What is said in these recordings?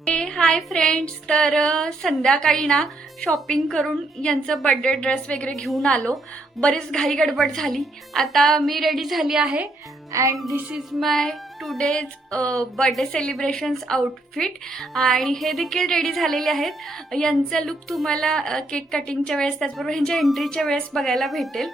Hi friends. तर संध्याकाळी ना शॉपिंग करून यांचं बर्थडे ड्रेस वगैरे घेऊन आलो. बरीच घाई गडबड झाली. आता मी रेडी झाली आहे and this is my today's birthday celebrations outfit. आणि हे देखील रेडी झालेले आहेत. यांचा लुक तुम्हाला केक कटिंगच्या वेळेस त्याचबरोबर ह्यांच्या एंट्रीच्या वेळेस बघायला भेटेल.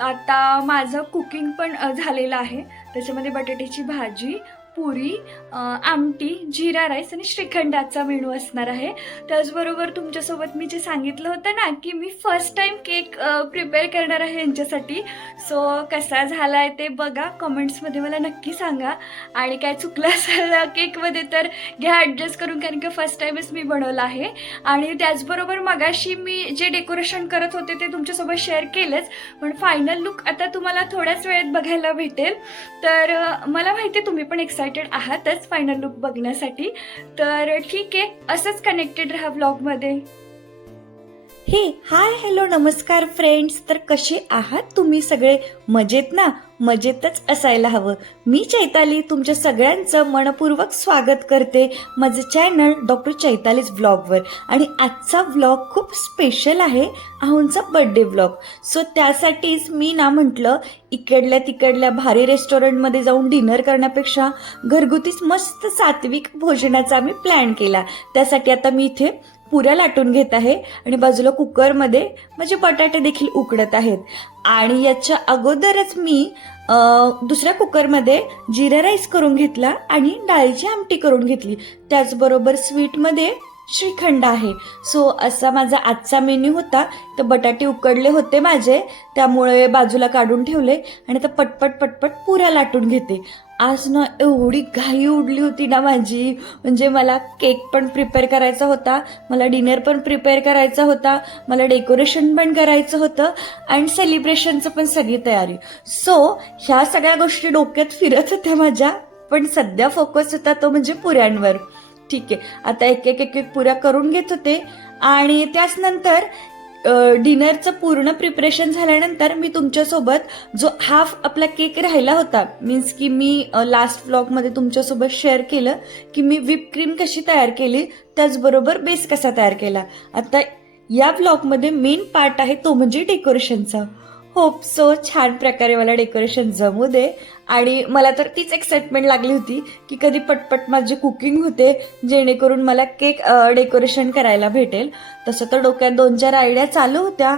आता माझं कुकिंग पण झालेलं आहे. त्याच्यामध्ये बटाट्याची भाजी, पुरी, आमटी, जिरा राईस आणि श्रीखंडाचा मेनू असणार आहे. त्याचबरोबर तुमच्यासोबत मी जे सांगितलं होतं ना की मी फर्स्ट टाइम केक प्रिपेअर करणार आहे यांच्यासाठी. सो कसा झाला आहे ते बघा, कमेंट्समध्ये मला नक्की सांगा. आणि काय चुकलं असेल केकमध्ये तर घ्या ॲडजस्ट करून, कारण की फर्स्ट टाईमच मी बनवलं आहे. आणि त्याचबरोबर मगाशी मी जे डेकोरेशन करत होते ते तुमच्यासोबत शेअर केलंच, पण फायनल लुक आता तुम्हाला थोड्याच वेळेत बघायला भेटेल. तर मला माहिती आहे तुम्ही पण एक्साइटेड आहातच फायनल लुक बघण्यासाठी. तर ठीक आहे, असंच कनेक्टेड राहा व्लॉगमध्ये. हे हाय हॅलो नमस्कार फ्रेंड्स. तर कसे आहात तुम्ही सगळे? मजेत ना? मजेतच असायला हवं. मी चैताली तुमच्या सगळ्यांचं मनपूर्वक स्वागत करते माझं चॅनल डॉक्टर चैतालीज व्लॉगवर. आणि आजचा व्लॉग खूप स्पेशल आहे, आहोंचा बर्थडे व्लॉग. सो त्यासाठीच मी ना म्हटलं इकडल्या तिकडल्या भारी रेस्टॉरंटमध्ये जाऊन डिनर करण्यापेक्षा घरगुतीच मस्त सात्विक भोजनाचा आम्ही प्लॅन केला. त्यासाठी आता मी इथे पुऱ्या लाटून घेत आहे आणि बाजूला कुकरमध्ये माझे बटाटे देखील उकडत आहेत. आणि याच्या अगोदरच मी दुसऱ्या कुकरमध्ये जिरा राईस करून घेतला आणि डाळीची आमटी करून घेतली. त्याचबरोबर स्वीटमध्ये श्रीखंड आहे. सो असा माझा आजचा मेन्यू होता. तर बटाटे उकडले होते माझे, त्यामुळे बाजूला काढून ठेवले आणि आता पटपट पटपट पुऱ्या लाटून घेते. आज ना एवढी घाई उडली होती ना माझी, म्हणजे मला केक पण प्रिपेअर करायचा होता, मला डिनर पण प्रिपेअर करायचा होता, मला डेकोरेशन पण करायचं होतं आणि सेलिब्रेशनचं पण सगळी तयारी. सो ह्या सगळ्या गोष्टी डोक्यात फिरत होत्या माझ्या, पण सध्या फोकस होता तो म्हणजे पुऱ्यांवर. ठीक आहे, आता एक एक पुऱ्या करून घेत होते. आणि त्याच नंतर डिनरचं पूर्ण प्रिपरेशन झाल्यानंतर मी तुमच्यासोबत जो हाफ आपला केक राहिला होता, मीन्स की मी लास्ट व्लॉगमध्ये तुमच्यासोबत शेअर केलं की मी व्हिप क्रीम कशी तयार केली, त्याचबरोबर बेस कसा तयार केला. आता या व्लॉगमध्ये मेन पार्ट आहे तो म्हणजे डेकोरेशनचा. होप सो छान प्रकारे मला डेकोरेशन जमू दे. आणि मला तर तीच एक्साइटमेंट लागली होती की कधी पटपट माझे कुकिंग होते, जेणेकरून मला केक डेकोरेशन करायला भेटेल. तसं तर डोक्यात 2-4 आयडिया चालू होत्या,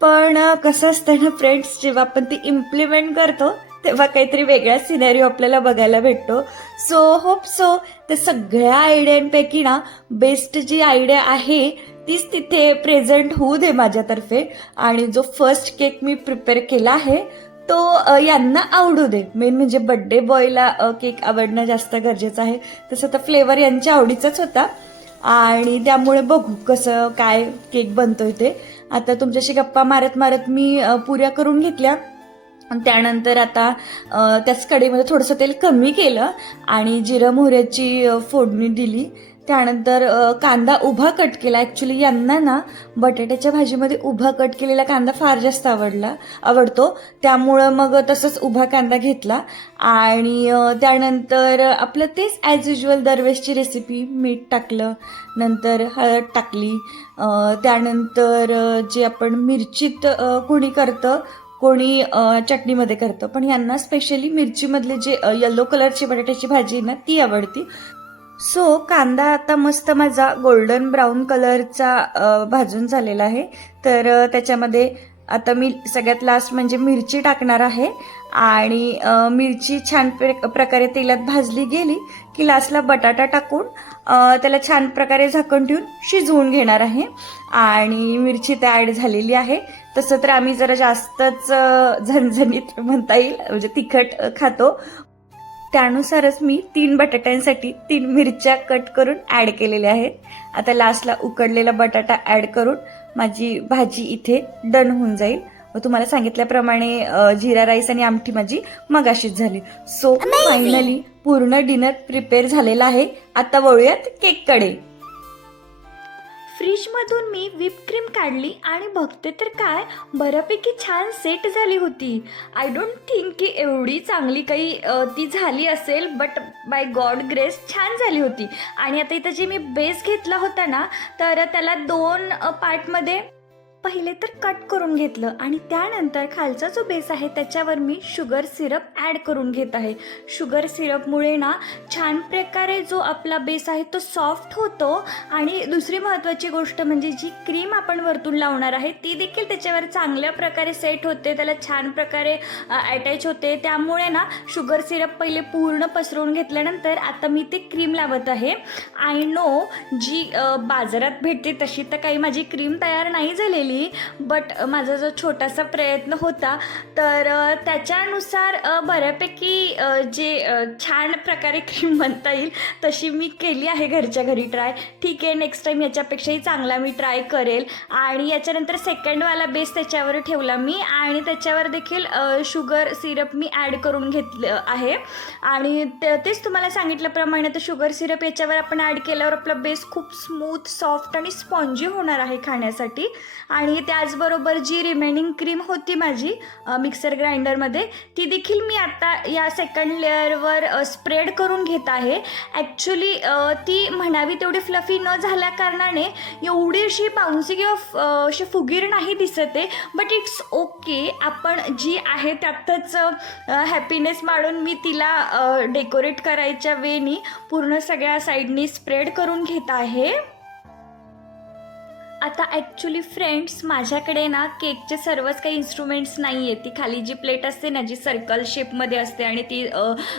पण कसं असतं ना फ्रेंड्स, जेव्हा आपण ती इम्प्लिमेंट करतो तेव्हा काहीतरी वेगळा सिनेरिओ आपल्याला बघायला भेटतो. सो होप सो ते सगळ्या आयडियांपैकी ना बेस्ट जी आयडिया आहे तीच तिथे प्रेझेंट होऊ दे माझ्यातर्फे. आणि जो फर्स्ट केक मी प्रिपेअर केला आहे तो यांना आवडू दे. मेन म्हणजे बर्थडे बॉयला केक आवडणं जास्त गरजेचं आहे. तसं तर फ्लेवर यांच्या आवडीचाच होता आणि त्यामुळे बघू कसं काय केक बनतोय ते. आता तुमच्याशी गप्पा मारत मारत मी पुऱ्या करून घेतल्या. त्यानंतर आता त्याच कढईमध्ये थोडंसं तेल कमी केलं आणि जिरं मोहऱ्याची फोडणी दिली. त्यानंतर कांदा उभा कट केला. ॲक्च्युली यांना ना बटाट्याच्या भाजीमध्ये उभा कट केलेला कांदा फार जास्त आवडतो, त्यामुळं मग तसंच उभा कांदा घेतला. आणि त्यानंतर आपलं तेच ॲज युजल दरवेळेसची रेसिपी, मीठ टाकलं, नंतर हळद टाकली. त्यानंतर जे आपण मिरचीत कोणी करतं, कोणी चटणीमध्ये करतं, पण यांना स्पेशली मिरचीमधले जे येलो कलरची बटाट्याची भाजी आहे ना ती आवडती. सो कांदा आता मस्त माझा गोल्डन ब्राऊन कलरचा भाजून झालेला आहे. तर त्याच्यामध्ये आता मी सगळ्यात लास्ट म्हणजे मिरची टाकणार आहे. आणि मिरची छान प्रकारे तेलात भाजली गेली की लास्टला बटाटा टाकून त्याला छान प्रकारे झाकण ठेवून शिजवून घेणार आहे. आणि मिरची तर ॲड झालेली आहे. तसं तर आम्ही जरा जास्तच झणझणीत म्हणता येईल, म्हणजे तिखट खातो, त्यानुसारच मी 3 बटाट्यांसाठी 3 मिरच्या कट करून ॲड केलेल्या आहेत. आता लास्टला उकडलेला बटाटा ॲड करून माझी भाजी इथे डन होऊन जाईल. व तुम्हाला सांगितल्याप्रमाणे जिरा राईस आणि आमटी माझी मगाशीच झाली. सो फायनली पूर्ण डिनर प्रिपेअर झालेला आहे. आता वळूयात केककडे. फ्रीजमधून मी व्हिप क्रीम काढली आणि बघते तर काय बऱ्यापैकी छान सेट झाली होती. आय डोंट थिंक की एवढी चांगली काही ती झाली असेल, बट बाय गॉड ग्रेस छान झाली होती. आणि आता इथं जे मी बेस घेतला होता ना, तर त्याला 2 पार्टमध्ये पहिले तर कट करून घेतलं आणि त्यानंतर खालचा जो बेस आहे त्याच्यावर मी शुगर सिरप ॲड करून घेत आहे. शुगर सिरपमुळे ना छान प्रकारे जो आपला बेस आहे तो सॉफ्ट होतो. आणि दुसरी महत्त्वाची गोष्ट म्हणजे जी क्रीम आपण वरतून लावणार आहे ती देखील त्याच्यावर चांगल्या प्रकारे सेट होते, त्याला छान प्रकारे अटॅच होते. त्यामुळे ना शुगर सिरप पहिले पूर्ण पसरवून घेतल्यानंतर आता मी ते क्रीम लावत आहे. आय नो जी बाजारात भेटते तशी तर काही माझी क्रीम तयार नाही झालेली, बट माझा जो छोटासा प्रयत्न होता तर त्याच्यानुसार बऱ्यापैकी जे छान प्रकारे क्रीम म्हणता येईल तशी मी केली आहे घरच्या घरी ट्राय. ठीक आहे, नेक्स्ट टाईम याच्यापेक्षाही चांगला मी ट्राय करेल. आणि याच्यानंतर सेकंडवाला बेस त्याच्यावर ठेवला मी आणि त्याच्यावर देखील शुगर सिरप मी ॲड करून घेतलं आहे. आणि तेच तुम्हाला सांगितल्याप्रमाणे तर शुगर सिरप याच्यावर आपण ॲड केल्यावर आपला बेस खूप स्मूथ, सॉफ्ट आणि स्पॉन्जी होणार आहे खाण्यासाठी. आणि त्याचबरोबर जी रिमेनिंग क्रीम होती माझी मिक्सर ग्राइंडरमध्ये ती देखील मी आता या सेकंड लेअरवर स्प्रेड करून घेत आहे. ॲक्च्युली ती म्हणावी तेवढी फ्लफी न झाल्या कारणाने एवढी अशी बाउन्सी किंवा अशी फुगीर नाही दिसत आहे, बट इट्स ओके. आपण जी आहे त्यातच हॅपीनेस मांडून मी तिला डेकोरेट करायच्या वेळी पूर्ण सगळ्या साईडनी स्प्रेड करून घेत आहे. आता ॲक्च्युली फ्रेंड्स माझ्याकडे ना केकचे सर्वच काही इन्स्ट्रुमेंट्स नाही आहेत. ती खाली जी प्लेट असते ना जी सर्कल शेपमध्ये असते आणि ती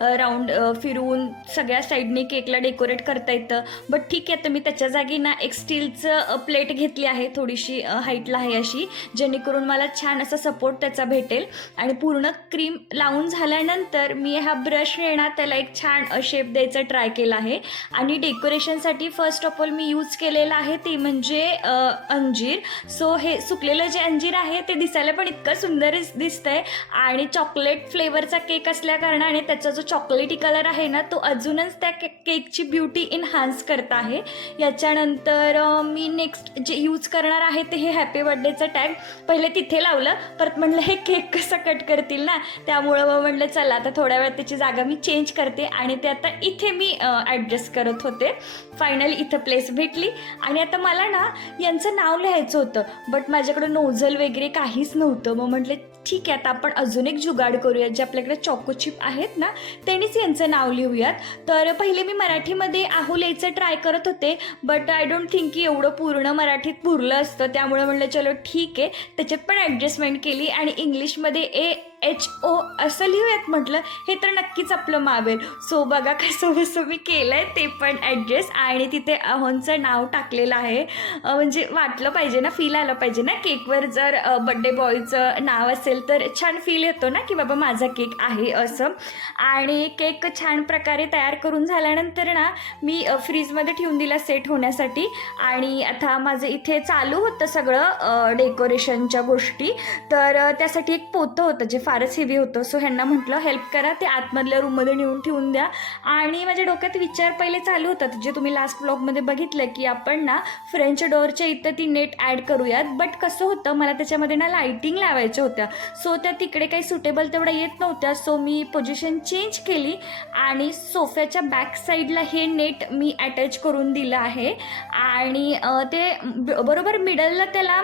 राऊंड फिरवून सगळ्या साईडने केकला डेकोरेट करता येतं. बट ठीक आहे, तर मी त्याच्या जागी ना एक स्टीलचं प्लेट घेतली आहे, थोडीशी हाईटला आहे अशी, जेणेकरून मला छान असा सपोर्ट त्याचा भेटेल. आणि पूर्ण क्रीम लावून झाल्यानंतर मी हा ब्रशने ना त्याला एक छान शेप द्यायचा ट्राय केला आहे. आणि डेकोरेशनसाठी first of all me use केलेलं आहे ते म्हणजे अंजीर. सो हे सुकलेलं जे अंजीर आहे ते दिसायला पण इतकं सुंदर दिसतंय आणि चॉकलेट फ्लेवरचा केक असल्या कारणाने त्याचा जो चॉकलेटी कलर आहे ना तो अजूनच त्या केकची ब्युटी इन्हान्स करत आहे. याच्यानंतर मी नेक्स्ट जे यूज करणार आहे ते हे हॅपी बर्थडेचं टॅग पहिले तिथे लावलं, परत म्हटलं हे केक कसं कट करतील ना, त्यामुळं मग म्हटलं चला आता थोड्या वेळात त्याची जागा मी चेंज करते आणि ते आता इथे मी ॲडजस्ट करत होते. फायनली इथं प्लेस भेटली आणि आता मला ना यांचं नाव लिहायचं होतं, बट माझ्याकडं नोझल वगैरे काहीच नव्हतं. मग म्हटलं ठीक आहे, आता आपण अजून एक जुगाड करूयात, जे आपल्याकडे चॉको चिप आहेत ना त्यांनीच यांचं नाव लिहूयात. तर पहिले मी मराठीमध्ये आहू लिहायचं ट्राय करत होते, बट आय डोंट थिंक की एवढं पूर्ण मराठीत पुरलं असतं. त्यामुळे म्हटलं चलो ठीक आहे, त्याच्यात पण ॲडजस्टमेंट केली आणि इंग्लिशमध्ये AHO असं लिहूयात म्हटलं, हे तर नक्कीच आपलं मावेल. सो बघा कसं मी केलं आहे ते पण ॲडजस्ट. आणि तिथे अहोंचं नाव टाकलेलं आहे, म्हणजे वाटलं पाहिजे ना, फील आलं पाहिजे ना, केकवर जर बड्डे बॉयचं नाव असेल तर छान फील येतो ना की बाबा माझा केक आहे असं. आणि केक छान प्रकारे तयार करून झाल्यानंतर ना मी फ्रीजमध्ये ठेवून दिला सेट होण्यासाठी. आणि आता माझं इथे चालू होतं सगळं डेकोरेशनच्या गोष्टी, तर त्यासाठी एक पोतं होतं जे फारच हेवी होतं. सो ह्यांना म्हटलं हेल्प करा, ते आतमधल्या रूममध्ये नेऊन ठेवून द्या. आणि माझ्या डोक्यात विचार पहिले चालू होतात जे तुम्ही लास्ट ब्लॉगमध्ये बघितलं की आपण ना फ्रेंच डोअरच्या इथं ती नेट ॲड करूयात. बट कसं होतं, मला त्याच्यामध्ये ना लाईटिंग लावायच्या होत्या, सो त्या तिकडे काही सुटेबल तेवढ्या येत नव्हत्या. सो मी पोझिशन चेंज केली आणि सोफ्याच्या बॅक साईडला हे नेट मी अटॅच करून दिलं आहे. आणि ते बरोबर मिडलला त्याला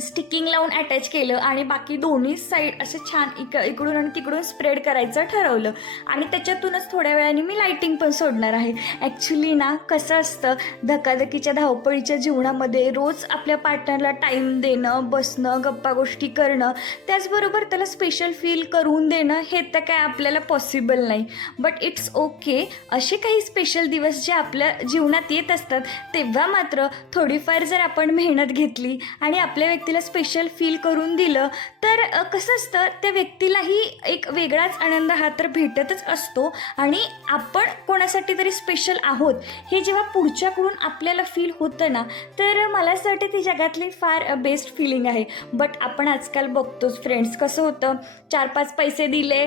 स्टिकिंग लावून अटॅच केलं आणि बाकी दोन्ही साईड असे छान इकडून आणि तिकडून स्प्रेड करायचं ठरवलं. आणि त्याच्यातूनच थोड्या वेळाने मी लाईटिंग पण सोडणार आहे. ॲक्च्युली ना कसं असतं, धकाधकीच्या धावपळीच्या जीवनामध्ये रोज आपल्या पार्टनरला टाईम देणं, बसणं, गप्पा गोष्टी करणं, त्याचबरोबर त्याला स्पेशल फील करून देणं हे तर काय आपल्याला पॉसिबल नाही. बट इट्स ओके, असे काही स्पेशल दिवस जे आपल्या जीवनात येत असतात तेव्हा मात्र थोडीफार जर आपण मेहनत घेतली आणि आपल्या व्यक्तीला स्पेशल फील करून दिलं तर कसं असतं, त्या व्यक्तीलाही एक वेगळाच आनंद हा तर भेटतच असतो आणि आपण कोणासाठी तरी स्पेशल आहोत हे जेव्हा पुढच्याकडून आपल्याला फील होतं ना, तर मला असं वाटतं ती जगातली फार बेस्ट फिलिंग आहे. बट आपण आजकाल बघतोच फ्रेंड्स, कसं होतं, 4-5 पैसे दिले,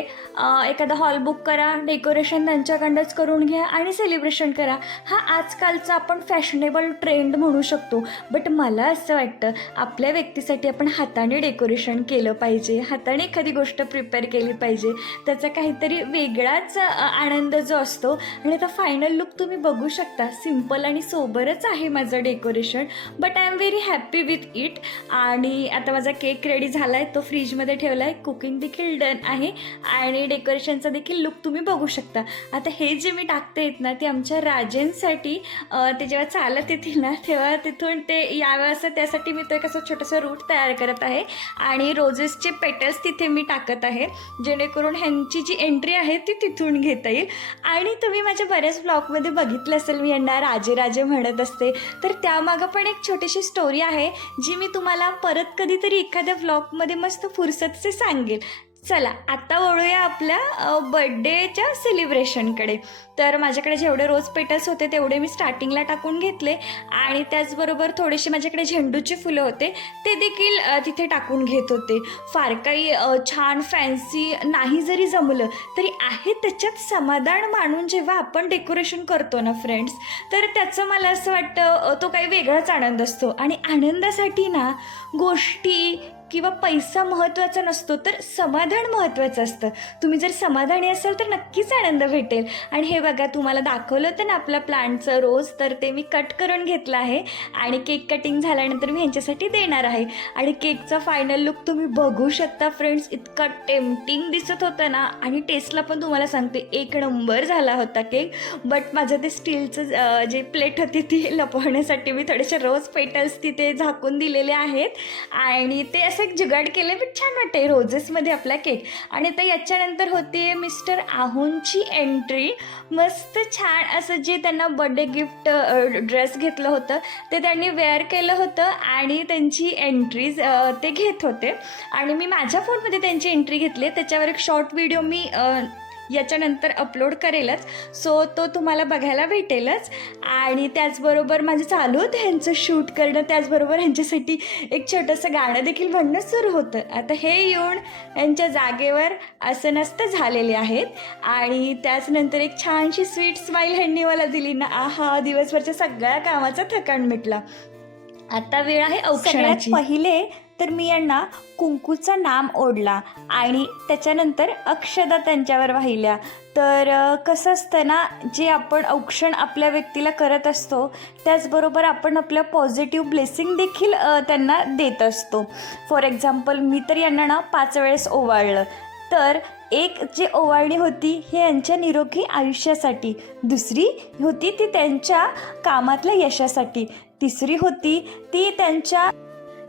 एखादा हॉल बुक करा, डेकोरेशन त्यांच्याकडनंच करून घ्या आणि सेलिब्रेशन करा. हा आजकालचा आपण फॅशनेबल ट्रेंड म्हणू शकतो. बट मला असं वाटतं आपल्या व्यक्तीसाठी आपण हाताने डेकोरेशन केलं पाहिजे, हाताने एखादी गोष्ट प्रिपेअर केली पाहिजे. त्याचा काहीतरी वेगळाच आनंद जो असतो. आणि आता फायनल लुक तुम्ही बघू शकता, सिम्पल आणि सोबरच आहे माझं decoration, but I am very happy with it. आणि आता माझा केक रेडी झाला आहे, तो फ्रीजमध्ये ठेवला आहे, कुकिंग देखील डन आहे आणि डेकोरेशनचा देखील लुक तुम्ही बघू शकता. आता हे जे मी टाकते आहेत ना, ते आमच्या राजेंसाठी ते जेव्हा चालत येतील ना तेव्हा तिथून ते यावं असं, त्यासाठी मी तो एक असं छोटंसं रूट तयार करत आहे आणि रोजेसचे पेटल्स तिथे मी टाकत आहे, जेणेकरून ह्यांची जी एंट्री आहे ती तिथून घेता येईल. आणि तुम्ही माझ्या बऱ्याच ब्लॉगमध्ये बघितलं असेल, मी यांना राजे राजे म्हणत असते, तर त्यामागं पण एक छोटीशी स्टोरी आहे जी मी तुम्हाला परत कधीतरी एखाद्या व्लॉगमध्ये मस्त फुरसतचे सांगेल. चला आता वळूया आपल्या बड्डेच्या सेलिब्रेशनकडे. तर माझ्याकडे जेवढे रोज पेटल्स होते तेवढे मी स्टार्टिंगला टाकून घेतले आणि त्याचबरोबर थोडेसे माझ्याकडे झेंडूचे फुलं होते ते देखील तिथे टाकून घेत होते. फार काही छान फॅन्सी नाही जरी जमलं तरी आहे त्याच्यात समाधान मानून जेव्हा आपण डेकोरेशन करतो ना फ्रेंड्स, तर त्याचं मला असं वाटतं तो काही वेगळाच आनंद असतो. आणि आनंदासाठी ना गोष्टी किंवा पैसा महत्त्वाचा नसतो, तर समाधान महत्त्वाचं असतं. तुम्ही जर समाधानी असाल तर नक्कीच आनंद भेटेल. आणि हे बघा, तुम्हाला दाखवलं होतं ना आपल्या प्लांटचं रोज, तर ते मी कट करून घेतलं आहे आणि केक कटिंग झाल्यानंतर मी ह्यांच्यासाठी देणार आहे. आणि केकचा फायनल लुक तुम्ही बघू शकता फ्रेंड्स, इतका टेम्पटिंग दिसत होतं ना. आणि टेस्टला पण तुम्हाला सांगते एक नंबर झाला होता केक. बट माझं ते स्टीलचं जे प्लेट होती ती लपवण्यासाठी मी थोडेसे रोज पेटल्स तिथे झाकून दिलेले आहेत आणि ते असं एक जुगाड केले, पण छान वाटते रोजेसमध्ये आपला केक. आणि आता याच्यानंतर होते मिस्टर आहूंची एंट्री. मस्त छान असं जे त्यांना बर्थडे गिफ्ट ड्रेस घेतलं होतं ते त्यांनी वेअर केलं होतं आणि त्यांची एंट्रीज ते घेत होते. आणि मी माझ्या फोनमध्ये त्यांची एंट्री घेतली, त्याच्यावर एक शॉर्ट व्हिडिओ मी याच्यानंतर अपलोड करेलच, सो तो तुम्हाला बघायला भेटेलच. आणि त्याचबरोबर माझं चालू होतं ह्यांचं शूट करणं, त्याचबरोबर ह्यांच्यासाठी एक छोटंसं गाणं देखील म्हणणं सुरू होतं. आता हे येऊन यांच्या जागेवर असं नसतं झालेले आहेत. आणि त्याचनंतर एक छानशी स्वीट स्माईल ह्यांनी मला दिली ना, आहा, दिवसभरच्या सगळ्या कामाचा थकान मिटला. आता वेळ आहे औक्षणाची. पहिले तर मी यांना कुंकूचा नाम ओढला आणि त्याच्यानंतर अक्षदा त्यांच्यावर वाहिल्या. तर कसं असतं ना, जे आपण औक्षण आपल्या व्यक्तीला करत असतो त्याचबरोबर आपण आपलं पॉझिटिव्ह ब्लेसिंग देखील त्यांना देत असतो. फॉर एक्झाम्पल मी तर यांना ना 5 वेळेस ओवाळलं. तर एक जे ओवाळणी होती हे यांच्या निरोगी आयुष्यासाठी, दुसरी होती ती त्यांच्या कामातल्या यशासाठी, तिसरी होती ती त्यांच्या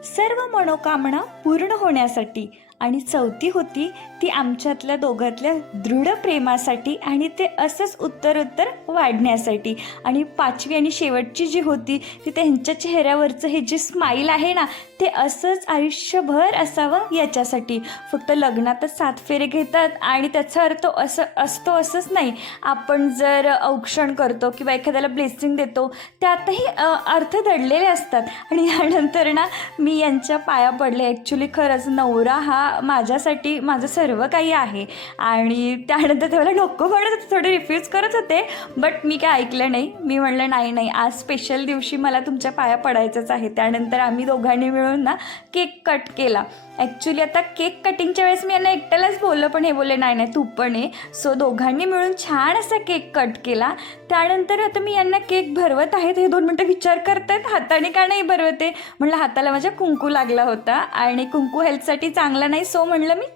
सर्व मनोकामना पूर्ण होण्यासाठी आणि चौथी होती ती आमच्यातल्या दोघातल्या दृढ प्रेमासाठी आणि ते असंच उत्तरोत्तर वाढण्यासाठी. आणि 5वी आणि शेवटची जी होती ती त्यांच्या चेहऱ्यावरचं हे जे स्माईल आहे ना ते असंच आयुष्यभर असावं याच्यासाठी. फक्त लग्नातच 7 फेरे घेतात आणि त्याचा अर्थ असं असतो असंच नाही. आपण जर औक्षण करतो किंवा एखाद्याला ब्लेसिंग देतो त्यातही अर्थ दडलेले असतात. आणि यानंतर ना मी यांच्या पाया पडले. ॲक्च्युली खरंच नवरा हा माझ्यासाठी माझं सर्व काही आहे. आणि त्यानंतर ते मला नको म्हणत होते, थोडे रिफ्यूज करत होते, बट मी काय ऐकलं नाही. मी म्हणलं नाही, आज स्पेशल दिवशी मला तुमच्या पाया पडायचंच आहे. त्यानंतर आम्ही दोघांनी मिळून ना केक कट केला. ॲक्च्युली आता केक कटिंगच्या वेळेस मी यांना एकट्यालाच बोललं, पण हे बोलले नाही तू पण आहे. सो दोघांनी मिळून छान असा केक कट केला. त्यानंतर आता मी यांना केक भरवत आहे. हे 2 मिनटं विचार करतायत हाताने का नाही भरवते. म्हणलं हाताला माझ्या कुंकू लागला होता आणि कुंकू हेल्थसाठी चांगला नाही, सो म्हणलं मी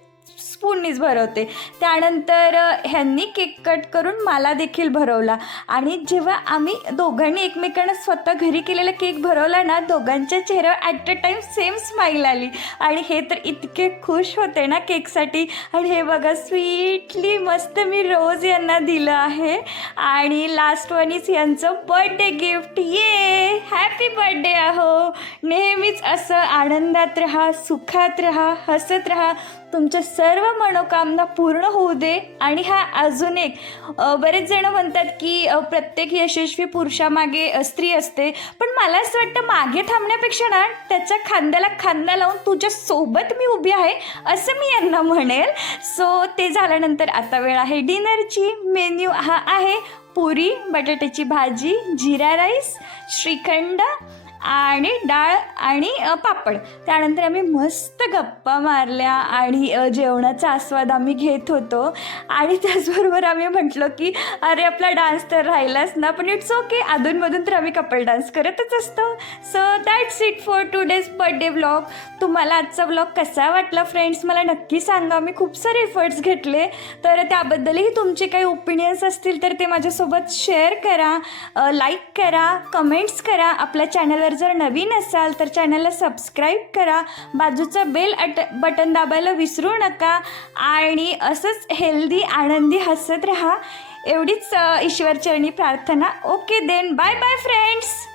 स्पूननीच भरवते. त्यानंतर ह्यांनी केक कट करून मला देखील भरवला आणि जेव्हा आम्ही दोघांनी एकमेकांना स्वतः घरी केलेला केक भरवला ना, दोघांच्या चेहऱ्यावर at a time same smile आली आणि हे तर इतके खुश होते ना केकसाठी. आणि हे बघा स्वीटली मस्त मी रोज यांना दिलं आहे. आणि लास्ट वन इज यांचं बर्थडे गिफ्ट. ये हॅपी बर्थडे आहो. नेहमीच असं आनंदात राहा, सुखात राहा, हसत राहा, तुमच्या सर्व मनोकामना पूर्ण होऊ दे. आणि हा अजून एक बरेच जण म्हणतात की प्रत्येक यशस्वी पुरुषामागे स्त्री असते, पण मला असं वाटतं मागे थांबण्यापेक्षा ना त्याच्या खांद्याला खांदा लावून तुझ्यासोबत मी उभी आहे असं मी यांना म्हणेल. सो ते झाल्यानंतर आता वेळ आहे डिनरची. मेन्यू हा आहे पुरी, बटाट्याची भाजी, जिरा राईस, श्रीखंड आणि डाळ आणि पापड. त्यानंतर आम्ही मस्त गप्पा मारल्या आणि जेवणाचा आस्वाद आम्ही घेत होतो. आणि त्याचबरोबर आम्ही म्हटलं की अरे आपला डान्स तर राहिलाच ना, पण इट्स ओके, अधूनमधून तर आम्ही कपल डान्स करतच असतो. So that's it for today's birthday vlog. तुम्हाला आजचा व्लॉग कसा वाटला फ्रेंड्स मला नक्की सांगा. मी खूप सारे एफर्ट्स घेतले, तर त्याबद्दलही तुमचे काही ओपिनियन्स असतील तर ते माझ्यासोबत शेअर करा, लाईक करा, कमेंट्स करा. आपल्या चॅनलवर जर नवीन असाल तर चॅनलला सबस्क्राईब करा, बाजूचं बेल बटन दाबायला विसरू नका. आणि असंच हेल्दी आनंदी हसत राहा एवढीच ईश्वरचरणी प्रार्थना. Okay then, bye bye friends.